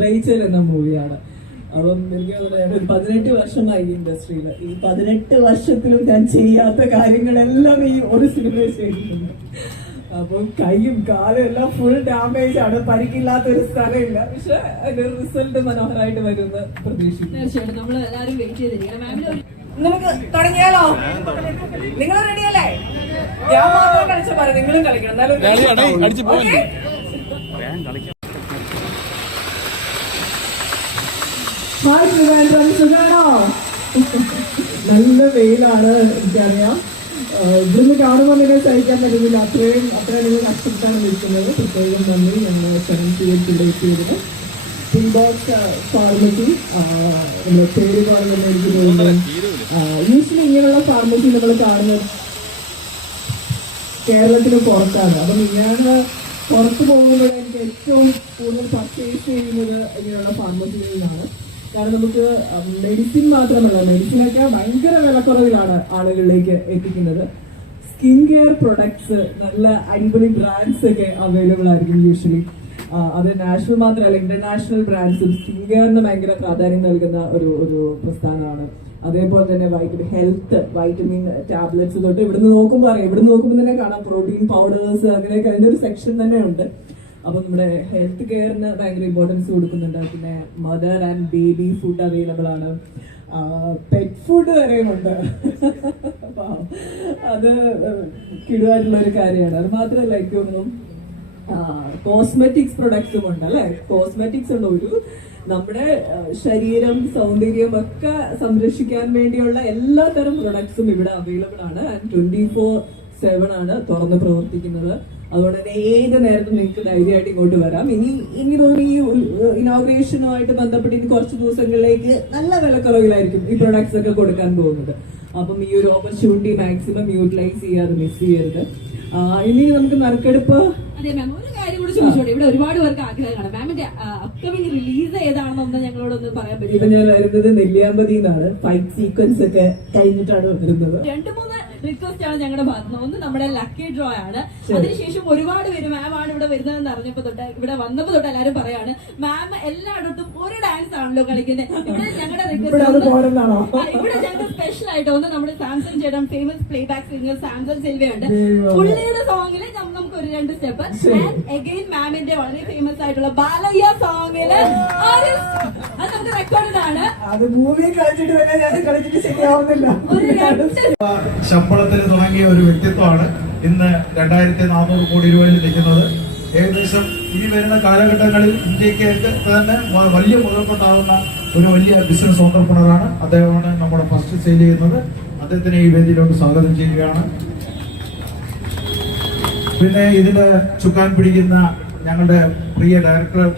Rachel എന്ന മൂവിയാണ്. അപ്പം എനിക്ക് തോന്നുന്നത് ഒരു 18 വർഷമായി ഇൻഡസ്ട്രിയിൽ. ഈ 18 വർഷത്തിലും ഞാൻ ചെയ്യാത്ത കാര്യങ്ങളെല്ലാം ഈ ഒരു സിനിമയിൽ ചെയ്തിട്ടുണ്ട്. അപ്പം കൈയും കാലും എല്ലാം ഫുൾ ഡാമേജ് ആണ്. പരിക്കില്ലാത്ത ഒരു സ്ഥലമില്ല. പക്ഷെ അതിന്റെ റിസൾട്ട് മനോഹരമായിട്ട് വരുമെന്ന് പ്രതീക്ഷിക്കുന്നു. തീർച്ചയായിട്ടും നമ്മൾ എല്ലാവരും വെയിറ്റ് ചെയ്തിരിക്കണം. നമുക്ക് തുടങ്ങിയാലോ? നിങ്ങൾ റെഡിയല്ലേ? ഞാൻ മാത്രം കളിച്ച പറയാം, നിങ്ങളും കളിക്കണം. സുഖാണോ? നല്ല വെയിലാണ്, എനിക്കറിയാം. ഇവിടുന്ന് കാണുമ്പോൾ നിങ്ങൾ സഹിക്കാൻ പറ്റുന്നില്ല. അത്രയും നിങ്ങൾ കഷ്ടപ്പെട്ടാണ് നിൽക്കുന്നത്. പ്രത്യേകം നന്ദി. ഞങ്ങൾ ചെയ്തിട്ട് ബോക്സ് ഫാർമസി നമ്മുടെ പേര് പറഞ്ഞത് എനിക്ക് തോന്നുന്നത് യൂഷ്വലി ഇങ്ങനെയുള്ള ഫാർമസി നമ്മൾ കാണുന്നത് കേരളത്തിന് പുറത്താണ്. അപ്പം ഞാൻ പുറത്ത് പോകുമ്പോൾ എനിക്ക് ഏറ്റവും കൂടുതൽ പർച്ചേസ് ചെയ്യുന്നത് ഇങ്ങനെയുള്ള ഫാർമസികളിലാണ്. കാരണം നമുക്ക് മെഡിസിൻ മാത്രമല്ല, മെഡിസിനൊക്കെ ഭയങ്കര വിലക്കുറവിലാണ് ആളുകളിലേക്ക് എത്തിക്കുന്നത്. സ്കിൻ കെയർ പ്രൊഡക്ട്സ് നല്ല അടിപൊളി ബ്രാൻഡ്സ് ഒക്കെ അവൈലബിൾ ആയിരിക്കും യൂഷ്വലി. അത് നാഷണൽ മാത്രമല്ല, ഇന്റർനാഷണൽ ബ്രാൻഡ്സും സ്കിൻ കെയറിന് ഭയങ്കര പ്രാധാന്യം നൽകുന്ന ഒരു പ്രസ്ഥാനമാണ്. അതേപോലെ തന്നെ വൈറ്റമിൻ ടാബ്ലറ്റ്സ് തൊട്ട് ഇവിടുന്ന് നോക്കുമ്പോൾ തന്നെ കാണാം പ്രോട്ടീൻ പൗഡേഴ്സ്, അങ്ങനെയൊക്കെ അതിൻ്റെ ഒരു സെക്ഷൻ തന്നെ ഉണ്ട്. അപ്പൊ നമ്മുടെ ഹെൽത്ത് കെയറിന് ഭയങ്കര ഇമ്പോർട്ടൻസ് കൊടുക്കുന്നുണ്ട്. പിന്നെ mother and baby food available ആണ്. പെറ്റ് ഫുഡ് വരെയുമുണ്ട്. അത് കിടുവായിട്ടുള്ള ഒരു കാര്യമാണ്. അത് മാത്രമല്ല, എനിക്ക് തോന്നുന്നു കോസ്മെറ്റിക്സ് പ്രൊഡക്ട്സും ഉണ്ട് അല്ലെ? കോസ്മെറ്റിക്സ് ഉണ്ട്. നമ്മുടെ ശരീരം സൗന്ദര്യം ഒക്കെ സംരക്ഷിക്കാൻ വേണ്ടിയുള്ള എല്ലാ തരം പ്രൊഡക്ട്സും ഇവിടെ അവൈലബിൾ ആണ്. ആൻഡ് 24/7 ആണ് തുറന്ന് പ്രവർത്തിക്കുന്നത്. അതുകൊണ്ട് തന്നെ ഏത് നേരത്തും നിങ്ങൾക്ക് ധൈര്യമായിട്ട് ഇങ്ങോട്ട് വരാം. ഇനി തോന്നി ഈ ഇനോഗ്രേഷനുമായിട്ട് ബന്ധപ്പെട്ട് ഇനി കുറച്ച് ദിവസങ്ങളിലേക്ക് നല്ല വിലക്കുറവിലായിരിക്കും ഈ പ്രൊഡക്ട്സ് ഒക്കെ കൊടുക്കാൻ പോകുന്നത്. അപ്പം ഈ ഒരു ഓപ്പർച്യൂണിറ്റി മാക്സിമം യൂട്ടിലൈസ് ചെയ്യാതെ മിസ് ചെയ്യരുത്. ഇനി നമുക്ക് നറുക്കെടുപ്പ്. അതെ മാം, ഒരു കാര്യം കൂടി ചോദിച്ചോട്ടെ. ഇവിടെ ഒരുപാട് പേർക്ക് ആഗ്രഹമാണ് മാമിന്റെ അപ്കമിങ് റിലീസ് ഏതാണെന്നൊന്ന് ഞങ്ങളോടൊന്ന് പറയാൻ പറ്റും? ഇപ്പൊ ഞാൻ വരുന്നത് നെല്ലിയാമ്പതി നിന്നാണ്. ഫൈറ്റ് സീക്വൻസ് ഒക്കെ കഴിഞ്ഞിട്ടാണ് വരുന്നത്. 2-3 റിക്വസ്റ്റ് ആണ് ഞങ്ങളുടെ ഭാഗത്ത്. ഒന്ന് നമ്മുടെ ലക്കി ഡ്രോ ആണ്. അതിനുശേഷം ഒരുപാട് പേര് മാം ആണ് ഇവിടെ വരുന്നതെന്ന് അറിഞ്ഞപ്പോ തൊട്ട്, ഇവിടെ വന്നപ്പോ തൊട്ട് എല്ലാവരും പറയാണ് മാം എല്ലായിടത്തും ഒരു ഡാൻസ് ആണല്ലോ കളിക്കുന്നത്. ഇവിടെ ഞങ്ങളുടെ റിക്വസ്റ്റ്, ഇവിടെ ഞങ്ങൾ സ്പെഷ്യൽ ആയിട്ട് ഒന്ന് നമ്മുടെ സാംസൺ ചേട്ടൻ, ഫേമസ് പ്ലേ ബാക്ക് സിംഗർ സാംസൺ സിൽവയുണ്ട്. പുള്ളിയുടെ സോങ്ങില് നമുക്ക് ഒരു 2 സ്റ്റെപ്പ്. അഗൈൻ മാമിന്റെ വളരെ ഫേമസ് ആയിട്ടുള്ള ബാലയ്യ സോങ്ങില് അത് നമുക്ക് റെക്കോർഡ് ആണ്. ശമ്പളത്തിൽ തുടങ്ങിയ ഒരു വ്യക്തിത്വമാണ് ഇന്ന് 2400 കോടി രൂപയിൽ നിൽക്കുന്നത്. ഏകദേശം ഇനി വരുന്ന കാലഘട്ടങ്ങളിൽ ഇന്ത്യക്ക് തന്നെ വലിയ മുതൽക്കൂട്ടാവുന്ന ഒരു വലിയ ബിസിനസ് ഓണ്ടർപ്രണറാണ്. അദ്ദേഹമാണ് നമ്മുടെ ഫസ്റ്റ് സെയിൽ ചെയ്യുന്നത്. അദ്ദേഹത്തിനെ ഈ വേദിയിലോട്ട് സ്വാഗതം ചെയ്യുകയാണ്. പിന്നെ ഇതില് ചുക്കാൻ പിടിക്കുന്ന ഞങ്ങളുടെ പ്രിയ ഡയറക്ടർ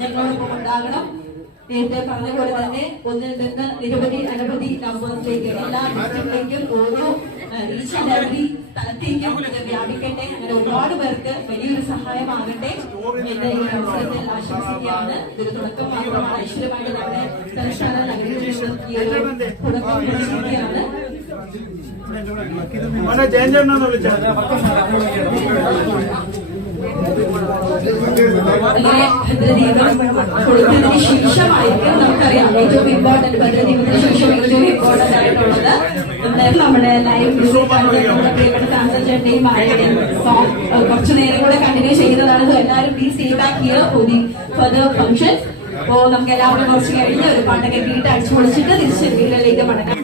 ഞങ്ങളോടൊപ്പം ഉണ്ടാകണം. നേരത്തെ പറഞ്ഞ പോലെ തന്നെ ഒന്നിൽ നിന്ന് നിരവധി അനവധി നമ്പേഴ്സിലേക്ക് എല്ലാ ഡിസ്ട്രിക്റ്റിലേക്കും ഓരോ സ്ഥലത്തേക്കും ഇത് വ്യാപിക്കട്ടെ. അങ്ങനെ ഒരുപാട് പേർക്ക് വലിയൊരു സഹായമാകട്ടെ എന്ന് ഈ അവസരത്തിൽ ആശംസിക്കുകയാണ്. ഇതൊരു തുടക്കം മാത്രമാണ്. ഐശ്വര്യമായിട്ട് നമ്മുടെ തലസ്ഥാന നഗരത്തിൽ ഈ ഒരു തുടക്കം കുറിച്ചിരിക്കുകയാണ്. കൊടുത്തതിന് ശേഷമായിരിക്കും നമുക്കറിയാം ഏറ്റവും ഇമ്പോർട്ടന്റ് ഭദ്രദീപത്തിന് ശേഷം ഏറ്റവും ഇമ്പോർട്ടന്റ് ആയിട്ടുള്ളത് നമ്മുടെ ലൈവ് മ്യൂസിക് നമ്മുടെ പ്രിയപ്പെട്ട സാംസൺ ചേട്ടനെയും ആരുടെയും സോങ് കുറച്ചു നേരം കൂടെ കണ്ടിന്യൂ ചെയ്യുന്നതാണ്. സോ എല്ലാവരും please stay back here for the further function. അപ്പോ നമുക്ക് എല്ലാവരും കുറച്ച് കഴിഞ്ഞ് ഒരു പാട്ടൊക്കെ കേട്ട് അടിച്ചു പൊളിച്ചിട്ട് തിരിച്ച് വീട്ടിലേക്ക് മടങ്ങാം.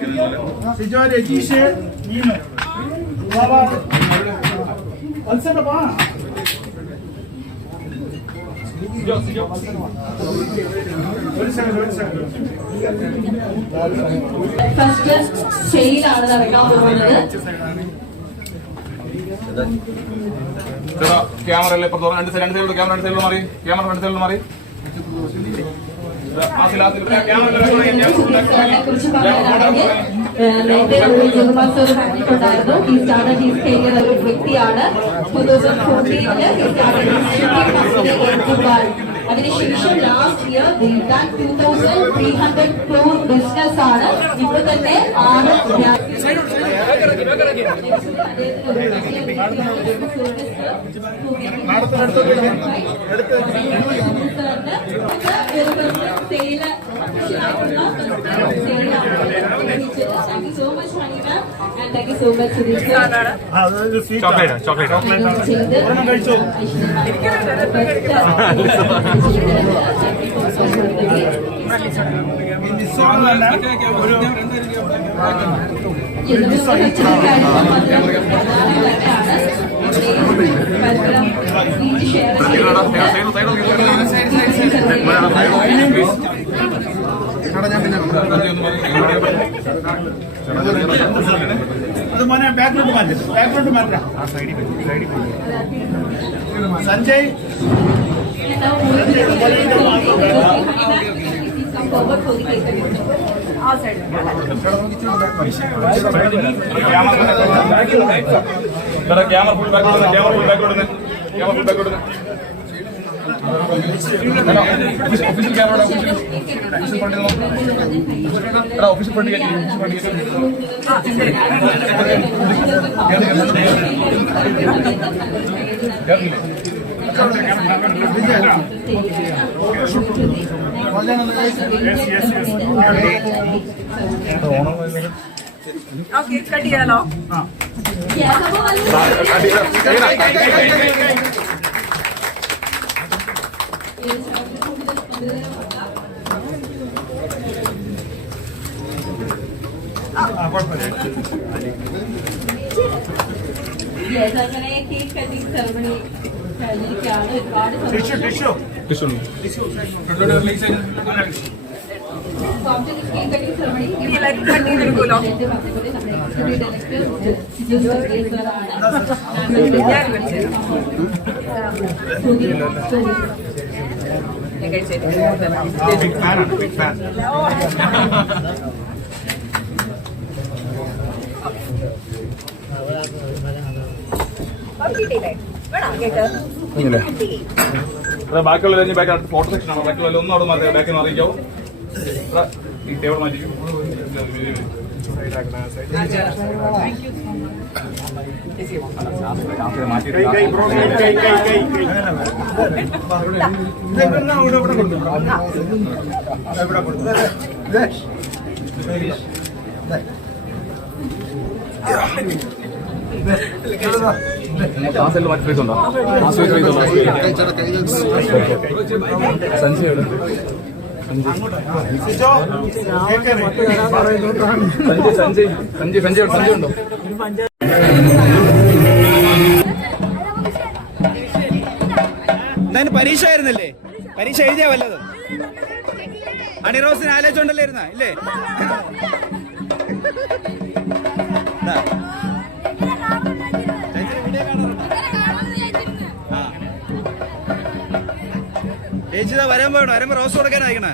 ഫസ്റ്റ് സ്റ്റേജിലാണ് നടക്കാൻ പോകുന്നത്. ക്യാമറ രണ്ട് സൈഡിലൂടെ ക്യാമറ രണ്ട് സൈഡിലൂടെ മാറി ക്യാമറ രണ്ട് സൈഡിലൂടെ മാറി കുറിച്ച് പറയാനാണെങ്കിൽ നേരത്തെ ജഗമാസ് ഒരു പറഞ്ഞിട്ടുണ്ടായിരുന്നു. ഈ സ്റ്റാർട്ടഡ് ഹിസ് കരിയർ ഒരു വ്യക്തിയാണ്. 2014 അതിനുശേഷം ലാസ്റ്റ് ഇയർ 2300 crore ബിസിനസ് ആണ്. ഇപ്പൊ തന്നെ 6 സഞ്ജയ് ക്യാമറ ഫുൾ ബാക്ക് ഓഫീസിൽ ക്യാമറ ഓഫീസിൽ ഫണ്ട് ഓക്കെ കട്ട് ചെയ്യാലോ. അങ്ങനെ കേക്ക് കട്ടിംഗ് സെറമണി കഴിഞ്ഞിരിക്കുകയാണ്. ഒരുപാട് ബാക്കിയുള്ള കഴിഞ്ഞ് ബാക്ക് അടുത്ത് ഫോട്ടോ സെക്ഷൻ ആണ്. ബാക്കിയുള്ള ഒന്നും അവിടെ മാറി ബാക്കിൽ നിന്ന് അറിയിക്കാവും. ഈ ടേബിൾ മാറ്റിക്കും. ക്ലാസ്സിൽ മറ്റു ഫീസ് ഉണ്ടോ? സഞ്ജയ് ഉണ്ടോ? എന്തായാലും പരീക്ഷ ആയിരുന്നല്ലേ? പരീക്ഷ എഴുതിയാ വല്ലതും? അണിറോസിന് ആലോചിച്ചോണ്ടല്ലേ ഇരുന്ന ഇല്ലേ? ചേച്ചിതാ വരാൻ പോകണം. വരുമ്പോ റോസ് കൊടുക്കാൻ അയക്കണേ.